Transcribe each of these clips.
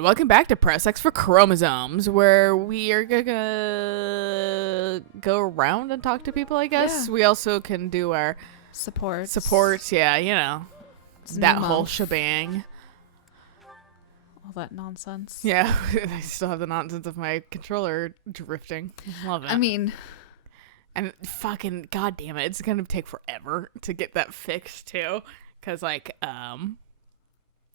And welcome back to Press X for Chromosomes, where we are gonna go around and talk to people, I guess. Yeah. We also can do our supports, yeah, you know, that whole shebang. All that nonsense. Yeah, I still have the nonsense of my controller drifting. Love it. I mean... And fucking, goddamn it, it's gonna take forever to get that fixed, too. Because, like,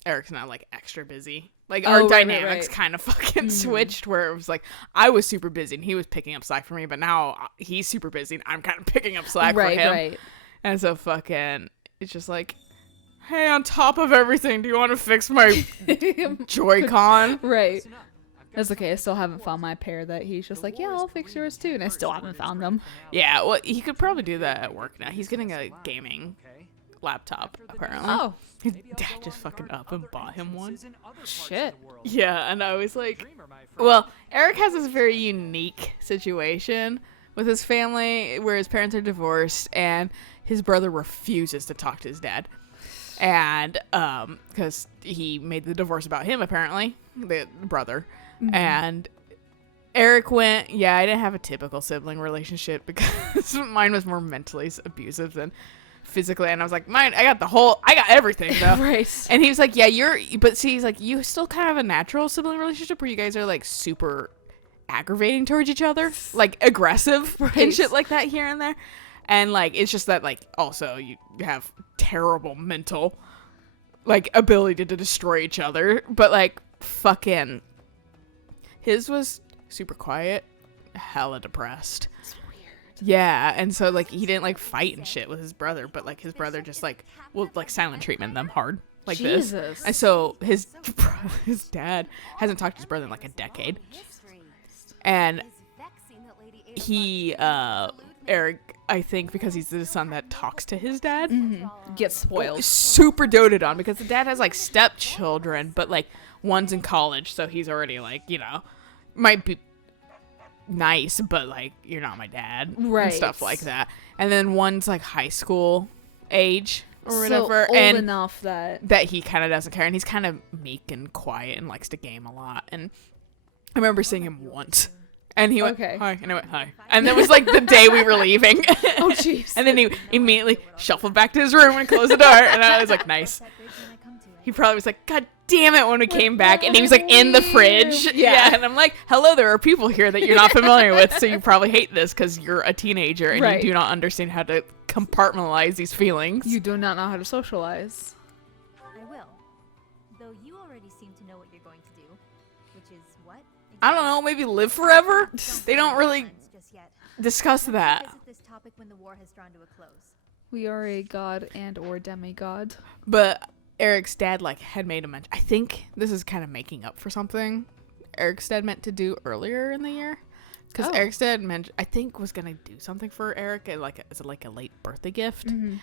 Eric's now, like, extra busy. Like, our dynamics kind of fucking switched, where it was like, I was super busy and he was picking up slack for me, but now he's super busy and I'm kind of picking up slack for him. Right. And so fucking, it's just like, hey, on top of everything, do you want to fix my Joy-Con? Right. That's okay. I still haven't found my pair that he's just like, yeah, I'll fix yours too. And I still haven't found them. Yeah, well, he could probably do that at work now. He's getting a gaming laptop, apparently. Oh. His dad just fucking up and bought him one. Shit. Yeah, and I was like, well, Eric has this very unique situation with his family where his parents are divorced and his brother refuses to talk to his dad. And, because he made the divorce about him, apparently, the brother. Mm-hmm. And Eric went, yeah, I didn't have a typical sibling relationship because mine was more mentally abusive than physically. And I was like, I got everything though. Right. And he was like, yeah, but see, he's like, you still kind of have a natural sibling relationship where you guys are like super aggravating towards each other, like aggressive and shit like that here and there. And like, it's just that like, also you have terrible mental like ability to destroy each other. But like fucking his was super quiet, hella depressed. Yeah, and so, like, he didn't, like, fight and shit with his brother, but, like, his brother just, like, will, like, silent treatment them hard, like Jesus. This. And so, his dad hasn't talked to his brother in, like, a decade. And he, Eric, I think, because he's the son that talks to his dad, gets spoiled. Super doted on, because the dad has, like, stepchildren, but, like, one's in college, so he's already, like, you know, might be nice, but like you're not my dad, right? And stuff like that. And then one's like high school age or whatever, old and enough that he kind of doesn't care, and he's kind of meek and quiet and likes to game a lot. And I remember seeing him once, and he went hi, and I went hi, and that was like the day we were leaving. Oh jeez. And then he immediately shuffled back to his room and closed the door, and I was like, nice. He probably was like, God damn it, when we came back. And he was like in the fridge. Yeah. And I'm like, hello, there are people here that you're not familiar with, so you probably hate this because you're a teenager and you do not understand how to compartmentalize these feelings. You do not know how to socialize. I will. Though you already seem to know what you're going to do, which is what? Exactly. I don't know, maybe live forever? They don't really discuss that. This topic when the war has drawn to a close. We are a god and or demigod. But Eric's dad, like, had made a mention. I think this is kind of making up for something Eric's dad meant to do earlier in the year. Because Eric's dad, I think, was going to do something for Eric as a late birthday gift. Mm-hmm.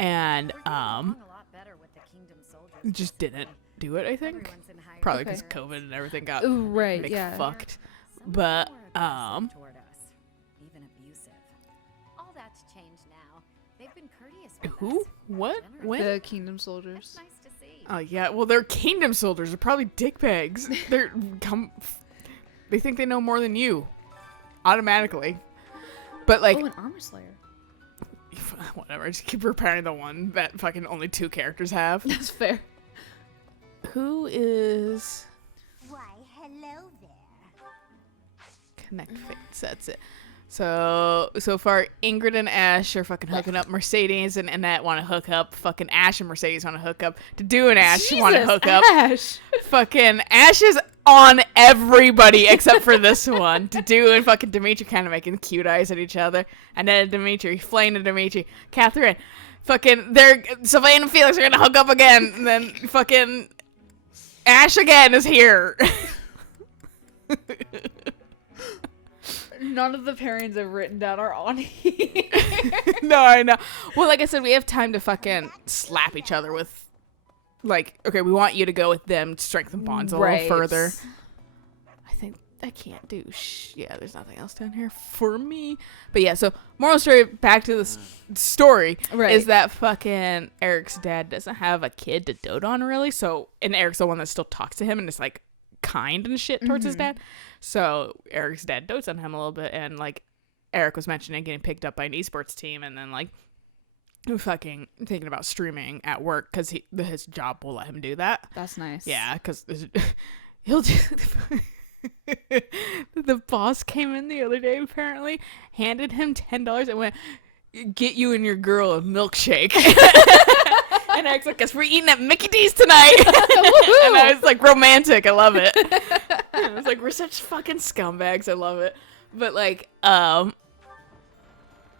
And, just didn't do it, I think. Probably because COVID and everything got fucked. But, even abusive. All that's changed now. They've been courteous with who? us. What? When? The Kingdom Soldiers. Nice to see. Oh yeah, well they're Kingdom Soldiers. They're probably dickbags. They think they know more than you, automatically. But like, an Armor Slayer. Whatever. Just keep repairing the one that fucking only 2 characters have. That's fair. Who is? Why, hello there. Connect Fates. That's it. So far, Ingrid and Ash are fucking hooking up. Mercedes and Annette want to hook up. Fucking Ash and Mercedes want to hook up. Dedue and Ash want to hook up. Fucking Ash is on everybody except for this one. Dedue and fucking Dimitri kind of making cute eyes at each other. And then Dimitri, Flame and Dimitri, Catherine, fucking, Sylvain and Felix are gonna hook up again. And then fucking Ash again is here. None of the pairings I've written down are on here. No, I know. Well, like I said, we have time to fucking slap each other with, like, okay, we want you to go with them to strengthen bonds a little further. I can't do yeah, there's nothing else down here for me. But yeah, so moral story, back to the story, is that fucking Eric's dad doesn't have a kid to dote on really. So, and Eric's the one that still talks to him and is like kind and shit towards his dad. So Eric's dad dotes on him a little bit, and like Eric was mentioning getting picked up by an esports team, and then like fucking thinking about streaming at work because his job will let him do that. That's nice. Yeah, because he'll just the boss came in the other day, apparently handed him $10 and went, get you and your girl a milkshake. And Eric's like, guess we're eating at Mickey D's tonight. And I was like, romantic. I love it. I was like, we're such fucking scumbags. I love it. But like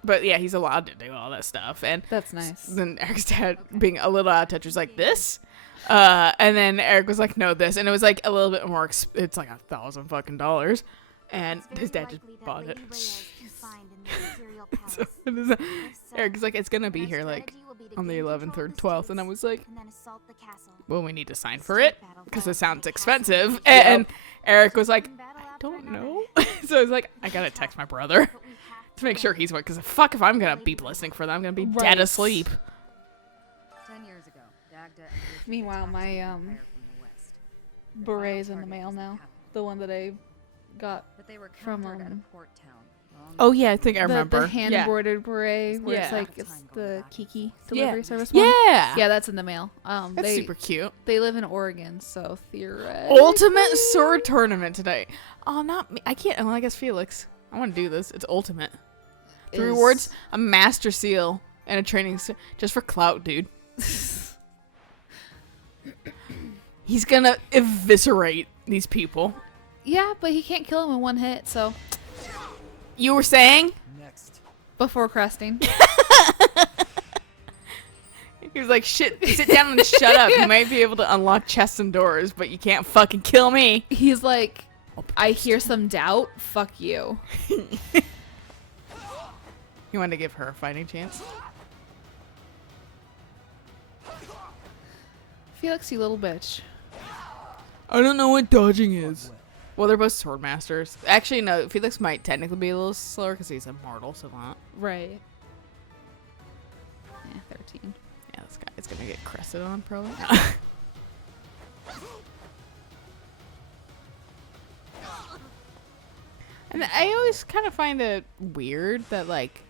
but yeah, he's allowed to do all that stuff. And that's nice. Then Eric's dad, being a little out of touch, was like, this? And then Eric was like, no, this. And it was like a little bit more, it's like $1,000 fucking dollars. And his dad just bought it. So Eric's like, it's going to be here like on the 11th or 12th. And I was like, well, we need to sign for it because it sounds expensive. And Eric was like, I don't know. So I was like, I got to text my brother to make sure he's what, because fuck if I'm gonna be listening for them, I'm gonna be dead asleep. 10 years ago, Meanwhile, my beret's in the mail now. The one that I got from oh yeah, I think I remember the hand embroidered beret where it's like it's the Kiki delivery service one. Yeah, that's in the mail. That's super cute. They live in Oregon, so theoretically. Ultimate sword tournament today. Oh, not me. I can't. Well, I guess Felix. I want to do this. It's ultimate. The rewards: a master seal and a training just for clout, dude. He's gonna eviscerate these people. Yeah, but he can't kill him in one hit. So you were saying before cresting. He was like, "Shit, sit down and shut up. You might be able to unlock chests and doors, but you can't fucking kill me." He's like, I hear some doubt. Fuck you. You want to give her a fighting chance? Felix, you little bitch. I don't know what dodging is. Well, they're both sword masters. Actually, no. Felix might technically be a little slower because he's a mortal savant. Right. Yeah, 13. Yeah, this guy is gonna get crested on, probably. And I always kind of find it weird that like,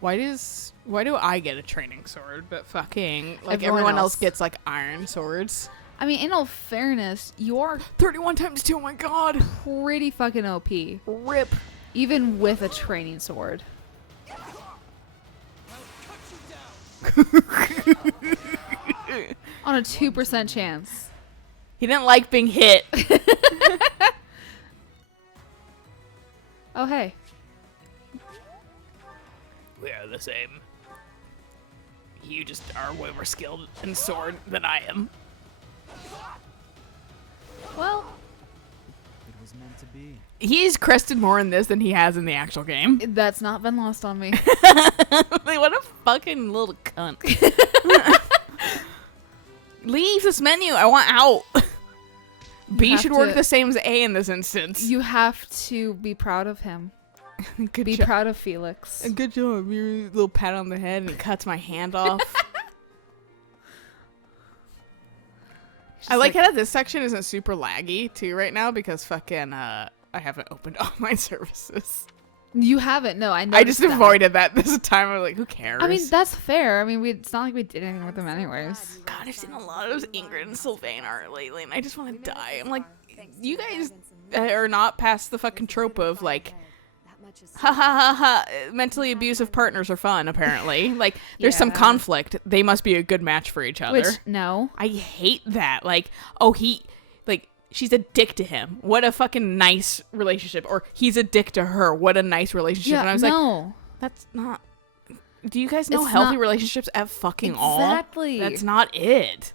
why do I get a training sword, but fucking like everyone else gets like iron swords? I mean, in all fairness, you are 31 times 2. Oh my god, pretty fucking OP. Rip. Even with a training sword. On a 2% chance. He didn't like being hit. Oh, hey. We are the same. You just are way more skilled in sword than I am. Well, it was meant to be. He's crested more in this than he has in the actual game. that's not been lost on me. Like, what a fucking little cunt. Leave this menu. I want out. B should work the same as A in this instance. You have to be proud of him. Be proud of Felix. Good job. Your little pat on the head and he cuts my hand off. I like how this section isn't super laggy too right now because fucking I haven't opened online services. You haven't? No, I know. I just avoided that this time. I was like, who cares? I mean, that's fair. I mean, it's not like we did anything with them anyways. God, I've seen a lot of Ingrid and Sylvain art lately, and I just want to die. I'm like, you guys are not past the fucking trope of like, ha ha ha ha, mentally abusive partners are fun, apparently. Like, there's some conflict. They must be a good match for each other. Which, no. I hate that. Like, oh, she's a dick to him. What a fucking nice relationship. Or he's a dick to her. What a nice relationship. Yeah, and I was like, that's not. Do you guys know healthy relationships at fucking all? Exactly. That's not it.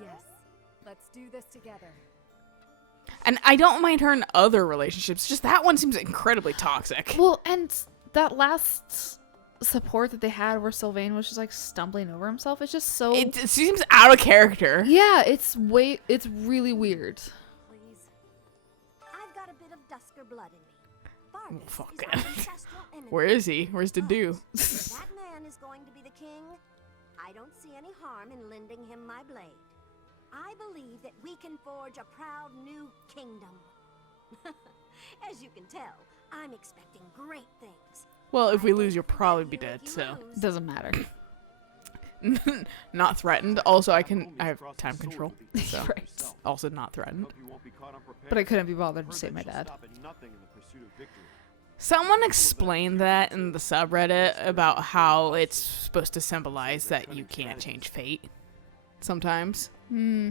Yes. Let's do this together. And I don't mind her in other relationships. Just that one seems incredibly toxic. Well, and that last support that they had where Sylvain was just like stumbling over himself, it's just so It seems out of character. Yeah, it's really weird. Please. Dusker blood in me. Vargas fuck is it. our ancestral enemy. Where is he? Where's the do? That man is going to be the king. I don't see any harm in lending him my blade. I believe that we can forge a proud new kingdom. As you can tell, I'm expecting great things. Well, if we I lose, you'll won't probably forget be you dead, if you so. lose. Doesn't matter. Not threatened. Also, I have time control, so Right. also not threatened. But I couldn't be bothered to save my dad. Someone explained that in the subreddit about how it's supposed to symbolize that you can't change fate sometimes. Hmm.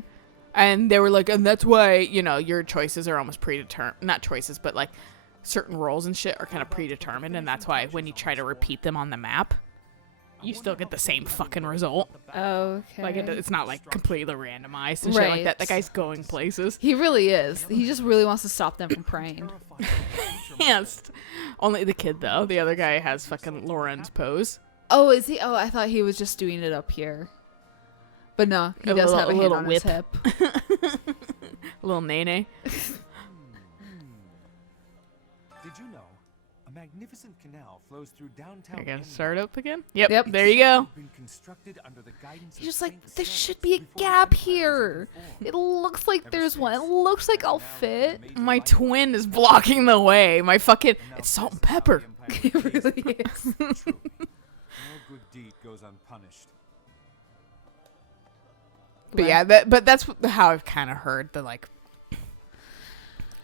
And they were like, and that's why, you know, your choices are almost predetermined. Not choices, but like certain roles and shit are kind of predetermined. And that's why when you try to repeat them on the map, you still get the same fucking result. Okay. Like, it's not like completely randomized and shit like that. That guy's going places. He really is. He just really wants to stop them from praying. Yes. Only the kid, though. The other guy has fucking Lauren's pose. Oh, is he? Oh, I thought he was just doing it up here. But no, he does have a hand on his hip. A little nene. Did you know a magnificent canal flows through downtown? I gotta Emblem? start up again? Yep. Yep. There you go. Been constructed under the guidance He's of just like, Saint there Celeste should be a before gap the empire was here. even It formed. looks like Ever there's one. It since, looks like that I'll canal has fit. been a major My life twin is blocking the way. My fucking... And now It's salt and this is how the pepper. empire It was raised. really is. True. No good deed goes unpunished. But yeah, that's how I've kind of heard the, like...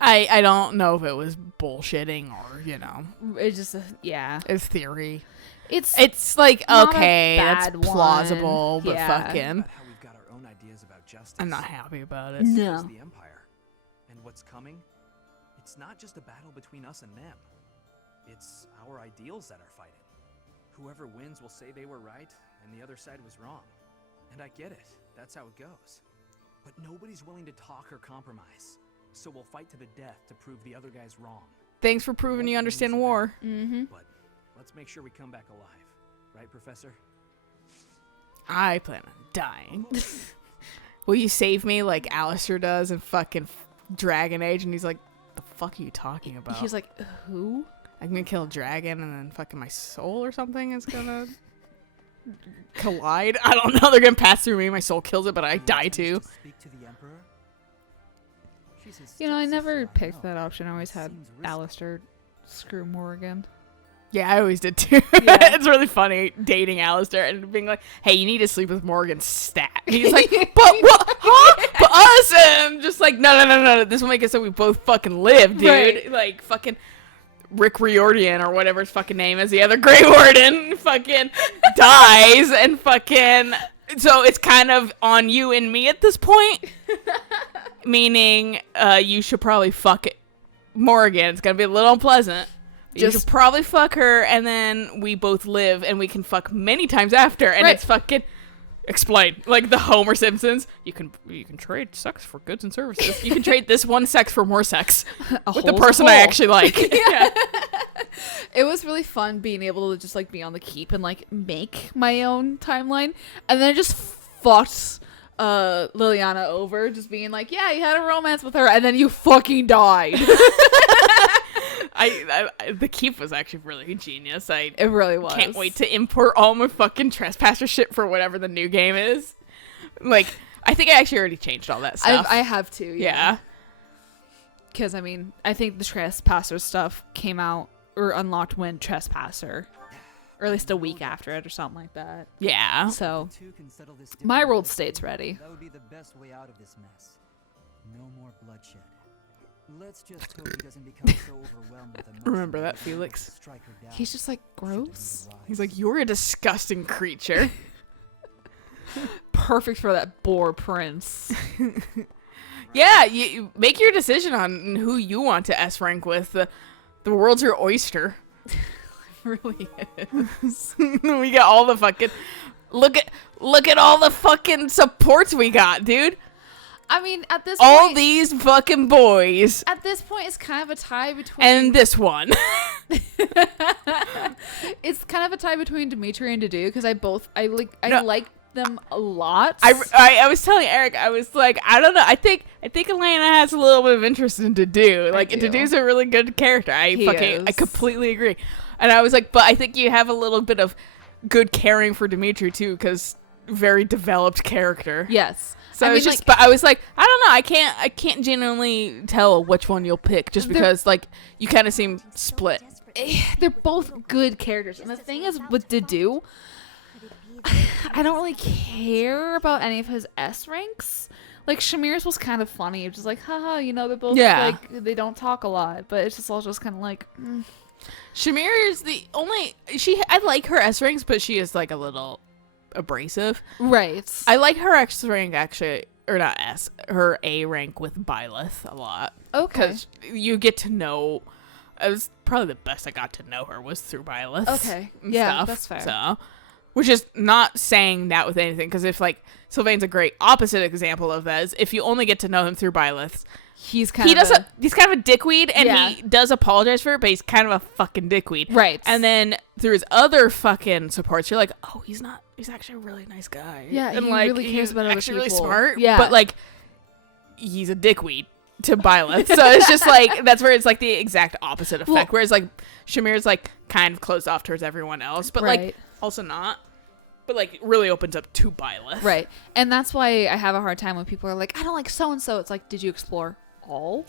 I don't know if it was bullshitting or, you know, It's just, yeah. it's theory. It's like, not a okay, that's bad one. plausible, but Yeah. fucking... About how we've got our own ideas about justice. I'm not happy about it. It's No. the Empire. And what's coming? It's not just a battle between us and them. It's our ideals that are fighting. Whoever wins will say they were right and the other side was wrong. And I get it. That's how it goes. But nobody's willing to talk or compromise. So we'll fight to the death to prove the other guy's wrong. Thanks for proving you understand war. Mm-hmm. But let's make sure we come back alive. Right, Professor? I plan on dying. Will you save me like Alistair does in fucking Dragon Age? And he's like, the fuck are you talking about? He's like, who? I'm gonna kill a dragon and then fucking my soul or something is gonna collide. I don't know. They're gonna pass through me. My soul kills it, but I die too. Speak to the Emperor? You know, I never picked that option. I always had Alistair screw Morgan. Yeah, I always did too. Yeah. It's really funny dating Alistair and being like, hey, you need to sleep with Morgan stat. He's like, but what? Huh? But us? And I'm just like, no. This will make it so we both fucking live, dude. Right. Like, fucking Rick Riordan or whatever his fucking name is, the other Grey Warden, fucking dies and fucking... So it's kind of on you and me at this point. Meaning, you should probably fuck it. Morgan. It's gonna be a little unpleasant. You should probably fuck her, and then we both live, and we can fuck many times after, and Right. it's fucking explain like the Homer Simpsons. You can trade sex for goods and services. You can trade this one sex for more sex with the hole's a person I hole. actually like. Yeah. It was really fun being able to just like be on the keep and like make my own timeline, and then I just fucked Liliana over, just being like, yeah, you had a romance with her, and then you fucking died. The keep was actually really genius. It really was. Can't wait to import all my fucking trespasser shit for whatever the new game is. Like, I think I actually already changed all that stuff. I have to, Yeah. Because I mean, I think the Trespasser stuff came out or unlocked when Trespasser, or at least a week after it, or something like that. Yeah. So Two can settle this my world diplomatically. state's ready. That would be the best way out of this mess. No more bloodshed. Let's just hope he doesn't become so overwhelmed with emotion Remember that, he won't Felix? strike her down. He's just like Should the gross. need He's arise. like, you're a disgusting creature. Perfect for that boar prince. Yeah, you make your decision on who you want to S rank with. The world's your oyster. Really is. We got all the fucking look at all the fucking supports we got, dude. I mean, at this All point, these fucking boys at this point, it's kind of a tie between. and this one. It's kind of a tie between Dimitri and Dudu because I No. like them a lot. I was telling Eric, I was like, I don't know. I think Alayna has a little bit of interest in Dedue. Like, Dedue's a really good character. I completely agree. And I was like, but I think you have a little bit of good caring for Dimitri too, because very developed character. Yes. So I was just, but I was like, I don't know. I can't genuinely tell which one you'll pick, just because like you kind of seem split. They're both good characters, and the thing is with Dedue, I don't really care about any of his S ranks. Like Shamir's was kind of funny. It was just like, haha, you know, they're both like they don't talk a lot, but it's just all just kind of like. Shamir is the only I like her S ranks, but she is like a little abrasive. Right. I like her X rank actually, or not S, her A rank with Byleth a lot. Okay. Because you get to know. It was probably the best I got to know her was through Byleth. Okay. Yeah, stuff, that's fair. So, which is not saying that with anything, because if like Sylvain's a great opposite example of that. Is if you only get to know him through Byleth, he's kind of a dickweed, and he does apologize for it, but he's kind of a fucking dickweed. Right. And then through his other fucking supports, you're like, oh, he's actually a really nice guy. Yeah, and he like, really cares about other actually people. really smart. Yeah. But like, he's a dickweed to Byleth. So it's just like, that's where it's like the exact opposite effect. Whereas like Shamir's like kind of closed off towards everyone else, but like also not. But like really opens up to Byleth. Right. And that's why I have a hard time when people are like, I don't like so and so. It's like, did you explore all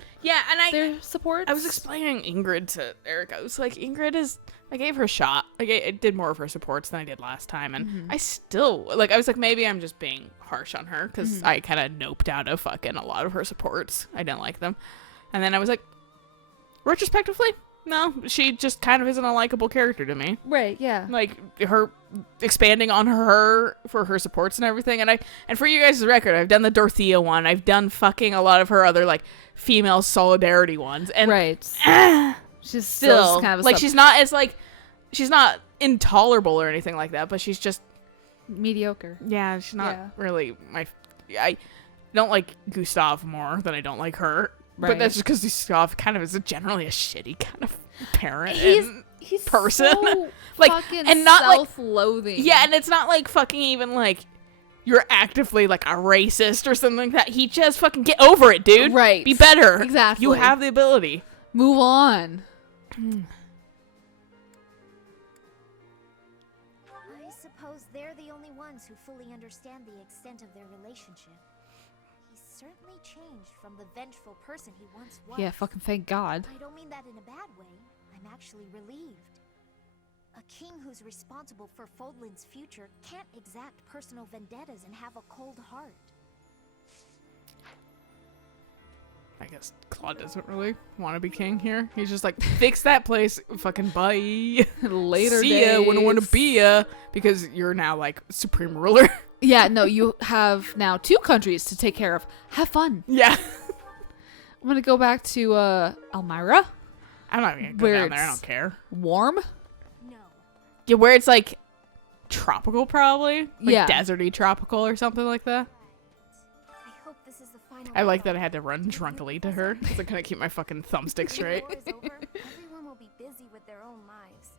their supports? I was explaining Ingrid to Eric. I was like, I gave her a shot. I did more of her supports than I did last time, and I still like. I was like, maybe I'm just being harsh on her because I kind of noped out of fucking a lot of her supports. I didn't like them, and then I was like, retrospectively, no, she just kind of isn't a likable character to me. Right. Yeah. Like her expanding on her for her supports and everything, and for you guys' record, I've done the Dorothea one. I've done fucking a lot of her other like female solidarity ones, and she's still kind of like she's not intolerable or anything like that, but she's just mediocre. Yeah, she's not really I don't like Gustav more than I don't like her. Right. But that's just because Gustav kind of is generally a shitty kind of parent he's person. So like fucking and not self-loathing. Like, yeah, and it's not like fucking even like you're actively like a racist or something like that. He just fucking get over it, dude. Right. Be better. Exactly. You have the ability. Move on. I suppose they're the only ones who fully understand the extent of their relationship. He's certainly changed from the vengeful person he once was. Yeah, fucking thank God. I don't mean that in a bad way. I'm actually relieved. A king who's responsible for Fodlan's future can't exact personal vendettas and have a cold heart. I guess Claude doesn't really want to be king here. He's just like, fix that place, fucking bye. Later See ya, wouldn't want to be ya, because you're now like supreme ruler. Yeah, no, you have now 2 countries to take care of. Have fun. Yeah. I'm gonna go back to Elmira. I'm not gonna go down there, I don't care. Warm? No. Yeah, where it's like tropical probably. Like deserty tropical or something like that. I hope this is the final. I like that I had to run drunkily to her because I couldn't keep my fucking thumbstick straight. The war is over, everyone will be busy with their own lives.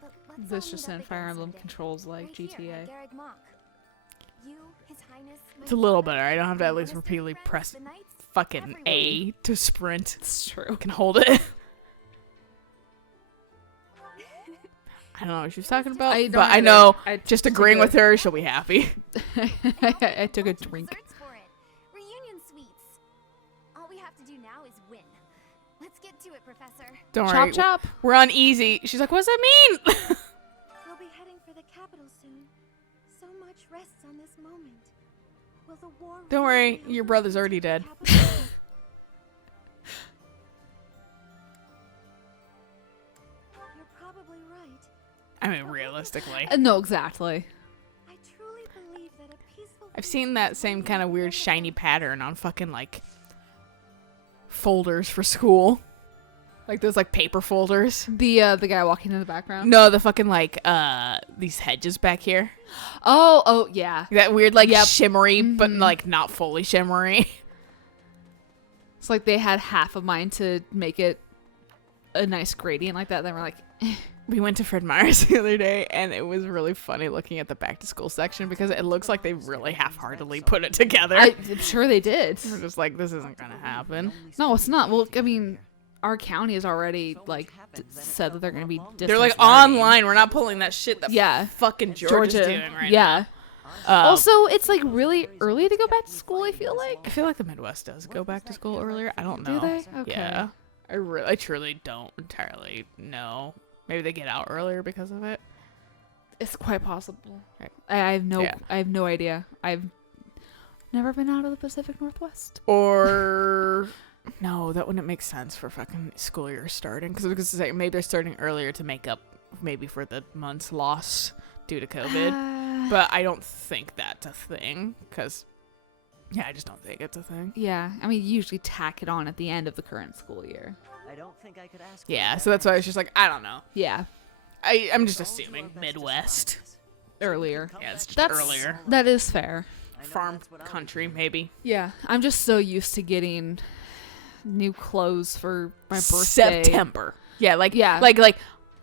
But let's This all just meet in up Fire again Emblem someday. controls like Right here GTA. at Garreg Mach. You, His Highness, my It's a little father, better. I don't have to at my least monastery repeatedly friends, press the knights, fucking everyone. A to sprint. It's true. I can hold it. I don't know what she was talking about, but I know just agreeing with her, she'll be happy. I took a Some drink. desserts for it. Reunion sweets. All we have to do now is win. Let's get to it, Professor. Don't Chop worry, chop. we're on easy. She's like, what does that mean? We'll be heading for the capital soon. So much rests on this moment. Will the war Don't really worry, be your over brother's once already the dead. capital- You're probably right. I mean, realistically. No, exactly. I truly believe that a peaceful I've seen that same kind of weird shiny pattern on fucking like folders for school. Like those like paper folders. The guy walking in the background. No, the fucking like these hedges back here. Oh yeah. That weird like shimmery but like not fully shimmery. It's like they had half of mine to make it a nice gradient like that, then we're like, eh. We went to Fred Meyer's the other day, and it was really funny looking at the back to school section because it looks like they really half-heartedly put it together. I'm sure they did. We're just like, this isn't gonna happen. No, it's not. Well, I mean, our county has already like said that they're going to be. They're like distance learning. online. We're not pulling that shit that fucking Georgia's doing right yeah. now. Also, it's like really early to go back to school. I feel like. I feel like the Midwest does go back to school earlier. I don't know. Do they? Okay. Yeah. I truly don't entirely know. Maybe they get out earlier because of it. It's quite possible. Right. I have no idea. I've never been out of the Pacific Northwest. Or no, that wouldn't make sense for fucking school year starting. Because I was going to say maybe they're starting earlier to make up maybe for the months lost due to COVID. But I don't think that's a thing. Because yeah, I just don't think it's a thing. Yeah, I mean, you usually tack it on at the end of the current school year. I don't think I could ask. Yeah, so that's why I was just like, I don't know. Yeah, I'm just assuming Midwest. earlier. Yeah, it's just That's earlier. That is fair. Farm country, maybe. Yeah, I'm just so used to getting new clothes for my birthday. September. Yeah, like Yeah. like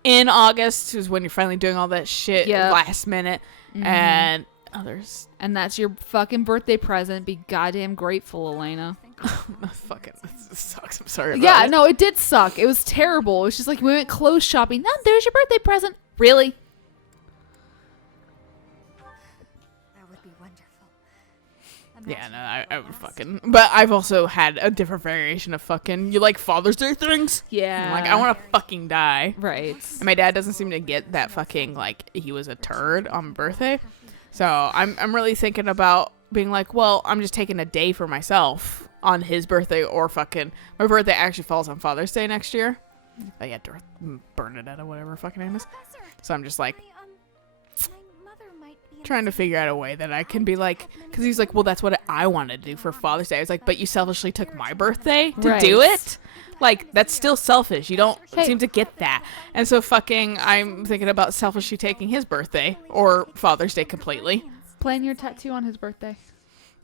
in August is when you're finally doing all that shit Yeah. last minute, and others. And that's your fucking birthday present. Be goddamn grateful, Alayna. Fucking this sucks. I'm sorry. About Yeah, it. no, it did suck. It was terrible. It was just like we went clothes shopping. No, there's your birthday present. Really? That would be wonderful. Yeah, no, I would fucking. But I've also had a different variation of fucking. You like Father's Day things? Yeah. I'm like, I want to fucking die. Right. And my dad doesn't seem to get that fucking like he was a turd on my birthday. So I'm really thinking about being like, well, I'm just taking a day for myself on his birthday or fucking my birthday actually falls on Father's Day next year. I had Bernadette or whatever her fucking name is. So I'm just like trying to figure out a way that I can be like, because he's like, well, that's what I wanted to do for Father's Day. I was like, but you selfishly took my birthday to do it? Like, that's still selfish. You don't seem to get that. And so fucking, I'm thinking about selfishly taking his birthday or Father's Day completely. Plan your tattoo on his birthday.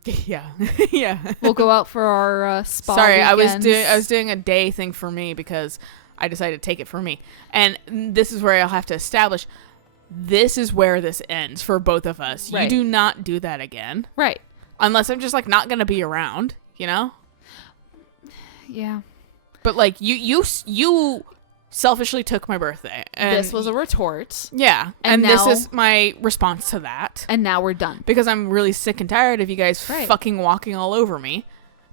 Yeah. Yeah. We'll go out for our spa Sorry, I weekends. was doing a day thing for me because I decided to take it for me. And this is where I'll have to establish this is where this ends for both of us. Right. You do not do that again. Right. Unless I'm just like not going to be around, you know? Yeah. But like you selfishly took my birthday. And This was a retort. yeah. And And this now- is my response to that. And now we're done. Because I'm really sick and tired of you guys Right. fucking walking all over me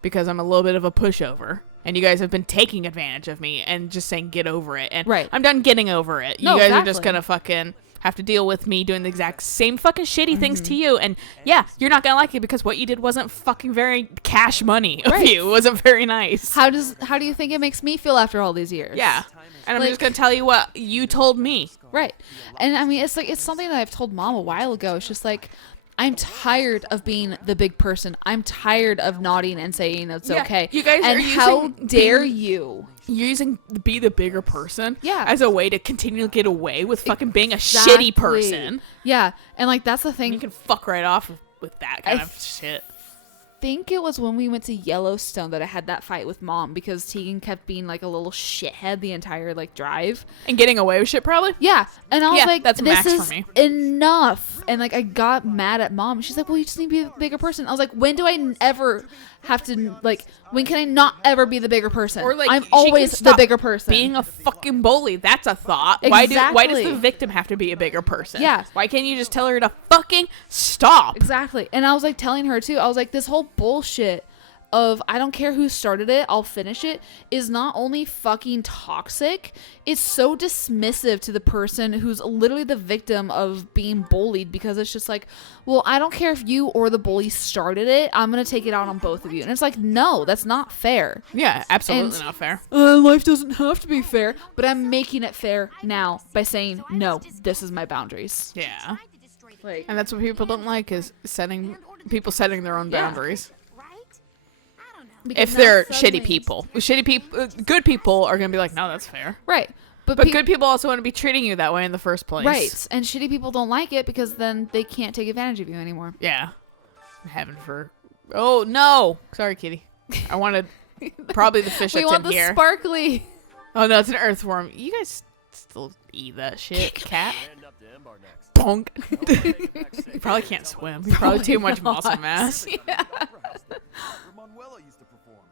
because I'm a little bit of a pushover. And you guys have been taking advantage of me and just saying get over it. And Right. I'm done getting over it. No, You guys are just exactly. going to fucking have to deal with me doing the exact same fucking shitty things to you. And yeah, you're not going to like it because what you did wasn't fucking very cash money of Right. you. It wasn't very nice. How do you think it makes me feel after all these years? Yeah. And I'm Like- just going to tell you what you told me. Right. And I mean, it's like, it's something that I've told Mom a while ago. It's just like, I'm tired of being the big person. I'm tired of nodding and saying it's Yeah, okay. you guys and are how using dare being- you? You're using be the bigger person Yeah. as a way to continue to get away with fucking being a Exactly. shitty person. Yeah. And like, that's the thing. You can fuck right off with that kind I of shit. think it was when we went to Yellowstone that I had that fight with Mom because Tegan kept being like a little shithead the entire like drive. And getting away with shit, probably? Yeah. And I was Yeah, like, that's this max is for me. enough. And like, I got mad at Mom. She's like, well, you just need to be a bigger person. I was like, when do I ever have to, like, when can I not ever be the bigger person? Or like, I'm she can always the stop bigger person. Being a fucking bully, that's a thought. Why does Exactly. the victim have to be a bigger person? Yeah. Why can't you just tell her to fucking stop? Exactly. And I was like telling her too, I was like, this whole bullshit of I don't care who started it, I'll finish it is not only fucking toxic, it's so dismissive to the person who's literally the victim of being bullied because it's just like, well, I don't care if you or the bully started it, I'm gonna take it out on both of you. And it's like, no, that's not fair. Yeah, absolutely And- not fair. Life doesn't have to be fair, but I'm making it fair now by saying, no, this is my boundaries. Yeah. Like, And that's what people don't like is setting their own Yeah. boundaries. Right? I don't know. because If now they're suddenly- shitty people. Shitty people, good people are going to be like, no, that's fair. Right. But Good people also want to be treating you that way in the first place. right. And shitty people don't like it because then they can't take advantage of you anymore. Yeah. Heaven for. Oh, no. Sorry, kitty. I wanted probably the fish We that's want in the here. sparkly. Oh no, it's an earthworm. You guys still eat that shit, cat. End up to Embar next. Bonk. Hope we make it back safe. You probably can't swim. You probably too much muscle mass. Everybody at the Opera House there, where Manuela used to perform.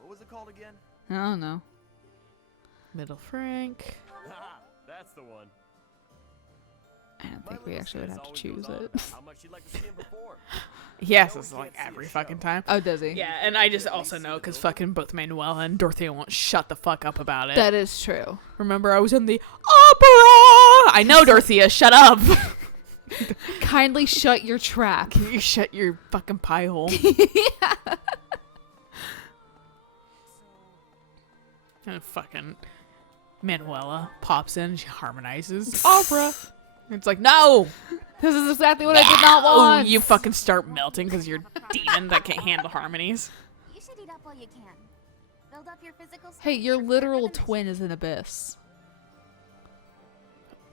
What was it called again? I don't know. Middle Frank. Ha! That's the one. I don't My think we little actually would sis have to always choose goes on it. about how much she'd like to see him before. Yes, No, it's we like can't see every a fucking show. time. Oh, does he? Yeah, and I just also know because fucking both Manuela and Dorothea won't shut the fuck up about it. That is true. Remember, I was in the opera. I know, Dorothea. Shut up. Kindly shut your trap. You shut your fucking pie hole. And fucking Manuela pops in. She harmonizes opera. It's like, no. This is exactly what I did not Oh, want. you fucking start melting because you're a demon that can't handle harmonies. You should eat up while you can. Build up your physical Hey, strength your for literal the mission. twin is an abyss.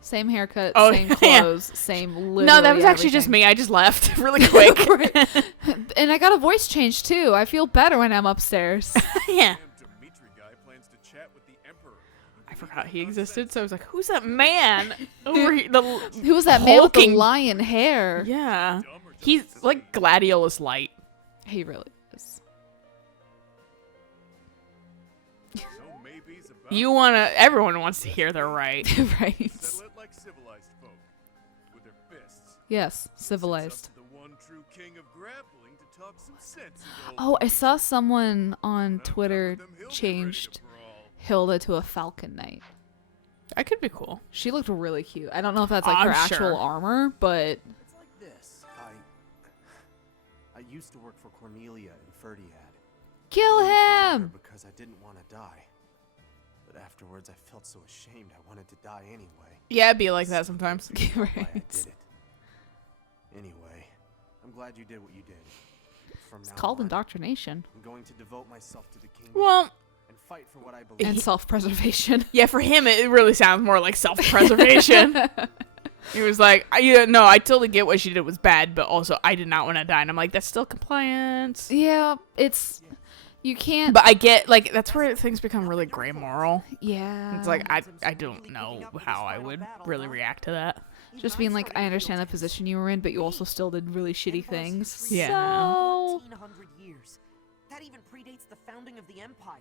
Same haircut, Oh, same yeah. clothes, same literally No, that was actually just everything. me. I just left really quick. And I got a voice change too. I feel better when I'm upstairs. Yeah. Dimitri guy plans to chat with the Emperor. I forgot he existed, so I was like, who's that man? Over here, Who was that man with the hulking- lion hair? Yeah. He's like Gladiolus Light. He really is. No maybes about Everyone wants to hear they're right. Right. settle it like civilized folk. With their fists. Yes, It's civilized. up to the one true king of grappling to talk some sense into Oh, old I boys. saw someone And on on top of Twitter them, he'll be ready to changed brawl. Hilda to a falcon knight. That could be cool. She looked really cute. I don't know if that's like I'm her actual sure. armor, but It's like this. I used to work for Cornelia in Ferdiad. kill I only found her him! because I didn't want to die. But afterwards, I felt so ashamed I wanted to die anyway. Yeah, it'd be like that sometimes. Why I Right. did it. Anyway, I'm glad you did what you did. From It's now called on, indoctrination I'm going to devote myself to the kingdom Well, and fight for what I believe. and self-preservation. yeah, for him, it really sounds more like self-preservation. He was like, no, I totally get what she did was bad, but also I did not want to die. And I'm like, that's still compliance. Yeah, it's you can't. But I get, like, that's where things become really gray moral. Yeah, It's like, I don't know how I would really react to that. just being like, I understand the position you were in, but you also still did really shitty things. Yeah. So 1400 years. That even predates the founding of the empire.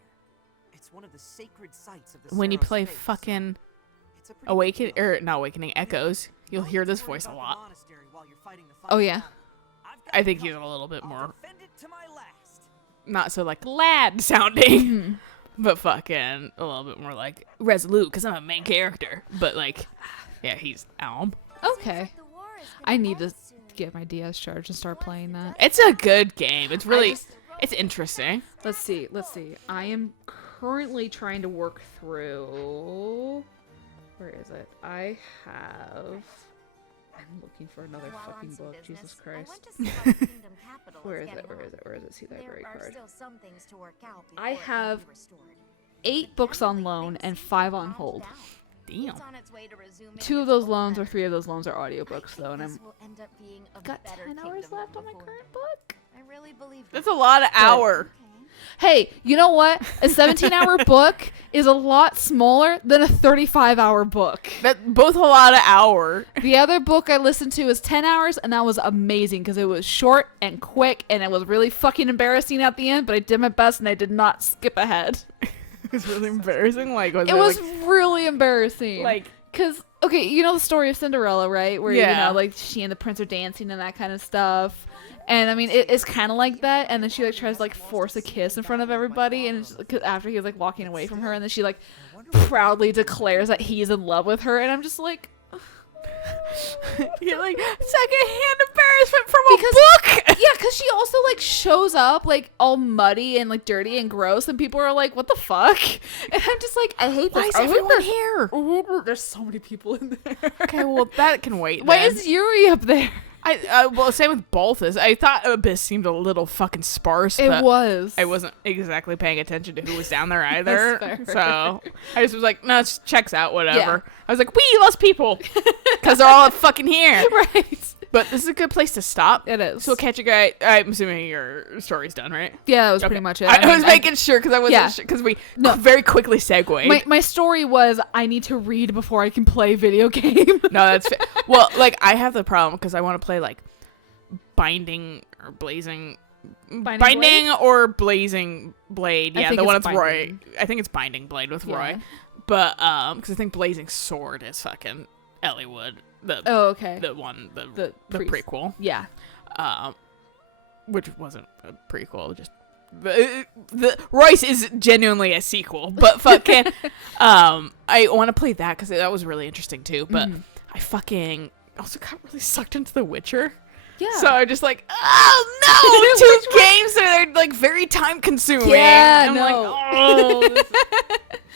It's one of the sacred sites of the When you Saros play faith, so fucking it's a pretty Awaken, big deal. or not Awakening, Echoes, you'll hear this voice a lot. Oh, yeah. I think he's a little bit more, Defend it to my last. not so like lad sounding, but fucking a little bit more like resolute because I'm a main character. But like, yeah, he's Alm. Okay, I need to get my DS charged and start playing that. It's a good game. It's really, just- it's interesting. Let's see. I am currently trying to work through. Where is it? I'm looking for another While on fucking some book. business, Jesus I Christ. went to see how the kingdom capital Where is is it? getting Where is on. it? Where is it? See library There are card. still some things to work out I before it can have be restored. 8 books on Emily loan thinks and he's 5 on calmed hold. down. Damn. It's on its way to resuming 2 of its those old loans or better. 3 of those loans are audiobooks I though, and think I'm this will end up being a got better 10 hours kingdom left than on my before. current book. I really believe That's that. a lot of hour. Okay. Hey, you know what? A 17-hour book is a lot smaller than a 35-hour book. That both a lot of hour. The other book I listened to was 10 hours, and that was amazing because it was short and quick, and it was really fucking embarrassing at the end, but I did my best, and I did not skip ahead. It was really embarrassing. Like, It was really embarrassing. like, Because, okay, you know the story of Cinderella, right? Where, Yeah. you know, like, she and the prince are dancing and that kind of stuff. And, I mean, it's kind of like that. And then she, like, tries to, like, force a kiss in front of everybody. And it's, 'cause after he's, like, walking away from her. And then she, like, proudly declares that he's in love with her. And I'm just like... you're like secondhand embarrassment from Because- a book. Yeah, because she also, like, shows up, like, all muddy and, like, dirty and gross. And people are like, what the fuck? And I'm just like, I hate this. Why is I hate everyone this. here? There's so many people in there. Okay, well that can wait. Why then. is Yuri up there? Well, same with Balthus. I thought Abyss seemed a little fucking sparse. It but was. I wasn't exactly paying attention to who was down there either. That's fair. So I just was like, no, it checks out, whatever. Yeah. I was like, we lost people because they're all fucking here. Right. But this is a good place to stop. It is. So we'll catch you guys. I'm assuming your story's done, right? Yeah, that was Okay. pretty much it. I was making sure because I wasn't Yeah. sure because we No. very quickly segued. My story was I need to read before I can play video game. No, that's well, like I have the problem because I want to play like Binding or Blazing. Binding or Blazing Blade. I Yeah, think the one it's that's Roy. Binding. I think it's Binding Blade with Yeah. Roy. But because I think Blazing Sword is fucking Ellie Wood. Oh, okay. The one, the priest. prequel. Yeah. Which wasn't a prequel, just the Royce is genuinely a sequel, but fucking I want to play that because that was really interesting too. But I fucking also got really sucked into The Witcher. Yeah. So I'm just like, oh no, two games that are like very time consuming. Yeah, I'm no. like, oh, this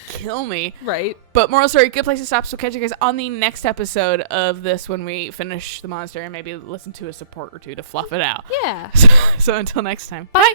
kill me. Right. But moral story, good place to stop. So catch you guys on the next episode of this when we finish the monastery and maybe listen to a support or two to fluff it out. Yeah. So until next time. Bye.